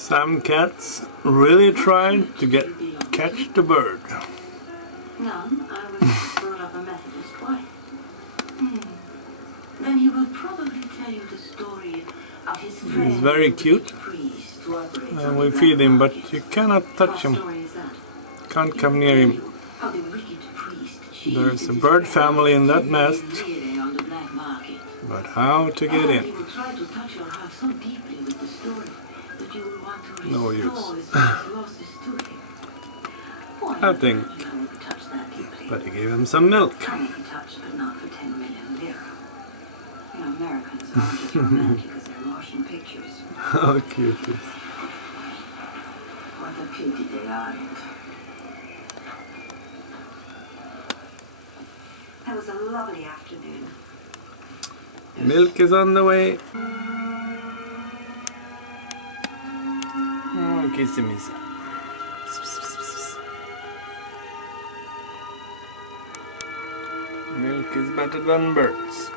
Some cats really trying to catch the bird. None. I was brought up a Methodist wife. Then he will probably tell you the story of his friend. He's very cute, and we feed him, but you cannot touch him. Can't come near him. There's a bird family in that nest, but how to get in? No use. I think. But he gave him some milk. Americans aren't as romantic as their Martian pictures. How cute it is. What a pity they aren't. That was a lovely afternoon. Milk is on the way. Oh, kissy missy. Milk is better than birds.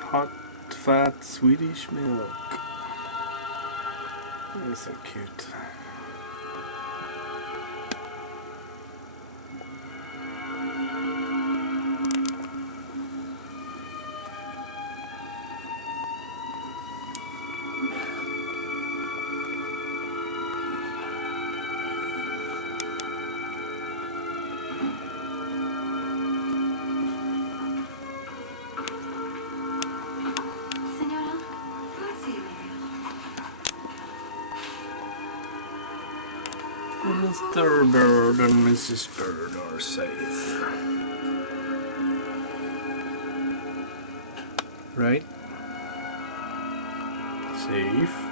Hot, fat Swedish milk. They're so cute. Mr. Bird and Mrs. Bird are safe. Right? Safe.